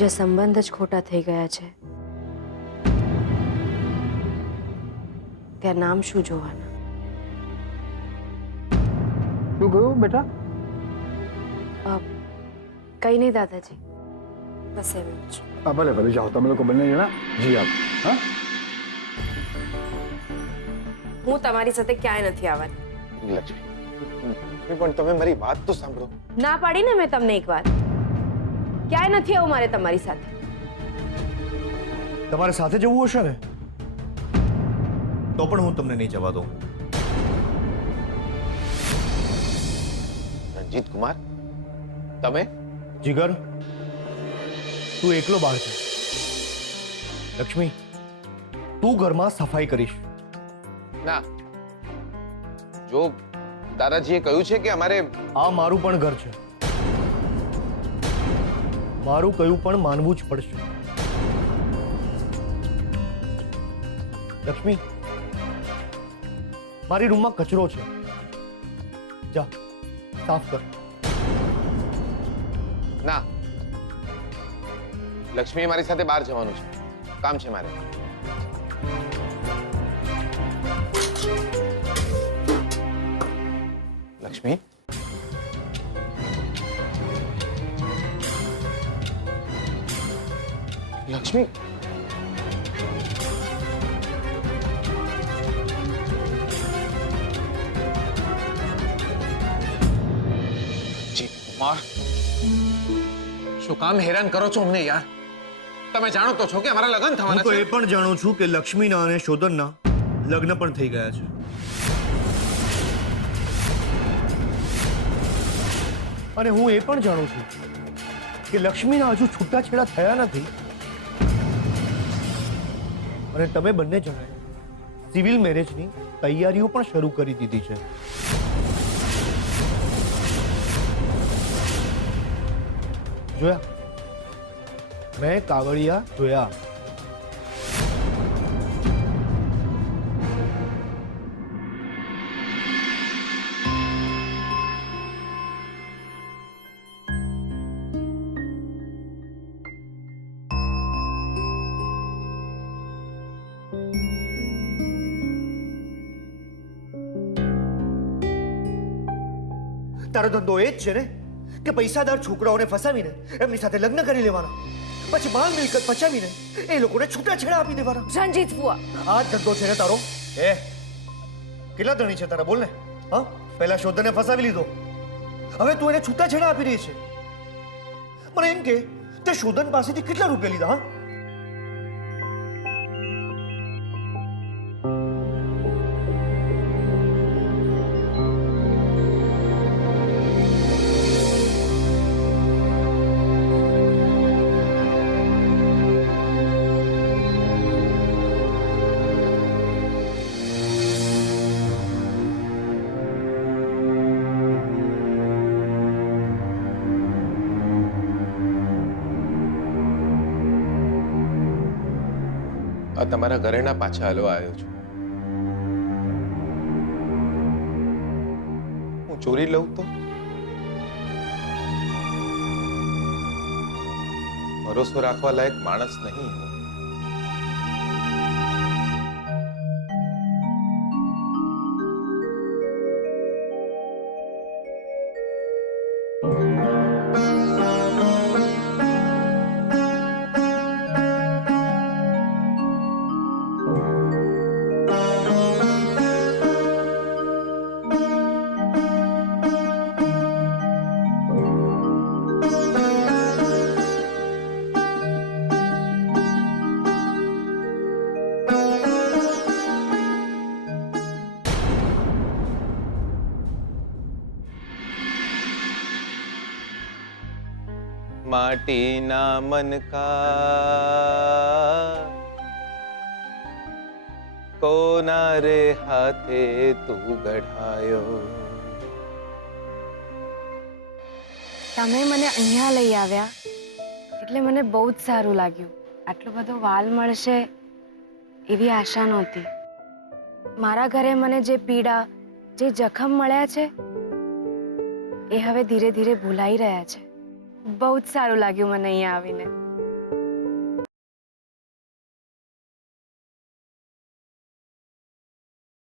જે સંબંધ જ ખોટા થઈ ગયા છે ત્યાં નામ શું જોવાના? શું કહ્યું બેટા? કઈ નહીં દાદાજી, બસ એમ જ. ભલે ભલે જાઓ, તમે લોકો બંને જણા જી આવો. હા, હું તમારી સાથે ક્યાંય નથી આવવાની. લક્ષ્મી પણ તમે મારી વાત તો સાંભળો. ના પાડી ને મેં તમને એક વાર. ક્યાંય નથી આવું મારે તમારી સાથે. તમારે સાથે જવું હશે ને તો પણ હું તમને નહીં જવા દઉં. રણજીત કુમાર, તમે? જીગર, તું એકલો બહાર જા. લક્ષ્મી, તું ઘરમાં સફાઈ કરીશ. ના, જો દાદાજીએ કહ્યું છે કે અમારે... આ મારું પણ ઘર છે. મારું કયું પણ માનવું જ પડશે. લક્ષ્મી, મારી રૂમમાં કચરો છે, જા સાફ કર. ના, લક્ષ્મીએ મારી સાથે બહાર જવાનું છે, કામ છે મારે. લક્ષ્મી, લક્ષ્મી, કુમાર, શું કામ હેરાન કરો છો અમને યાર? તમે જાણો તો છો કે અમારા લગ્ન હું થવાના તો છે. એ પણ જાણું છું કે લક્ષ્મીના અને શોધનના લગ્ન પણ થઈ ગયા છે. અને હું એ પણ જાણું છું કે લક્ષ્મીના હજુ છૂટાછેડા થયા નથી. અને તમે બંને જણાએ સિવિલ મેરેજની તૈયારીઓ પણ શરૂ કરી દીધી છે. જોયા? મેં કાગળિયા જોયા. તારો ધંધો એ જ છે ને કે પૈસાદાર છોકરાઓને ફસાવીને એમની સાથે લગ્ન કરી લેવાના, પછી માલ મિલકત પચાવીને એ લોકોને છૂટાછેડા આપી દેવાના. રણજીત ફુવા, આ જ ધંધો છે ને તારો? કેટલા ધણી છે તારા? બોલ ને. હા, પહેલા શોધને ફસાવી લીધો, હવે તું એને છૂટાછેડા આપી રહી છે. મને એમ કે તે શોધન પાસેથી કેટલા રૂપિયા લીધા? હા, આ તમારા ઘરેણા પાછા હાલવા આવ્યો છું. હું ચોરી લઉં તો ભરોસો રાખવા લાયક માણસ નહીં હું. માટીના મનકા કોના રે હાથે તું ગઢાયો. તમે મને અહીંયા લઈ આવ્યા એટલે મને બહુ જ સારું લાગ્યું. આટલો બધો વાલ મળશે એવી આશા નહોતી. મારા ઘરે મને જે પીડા, જે જખમ મળ્યા છે એ હવે ધીરે ધીરે ભૂલાઈ રહ્યા છે. બહુ જ સારું લાગ્યું મને અહીંયા આવીને.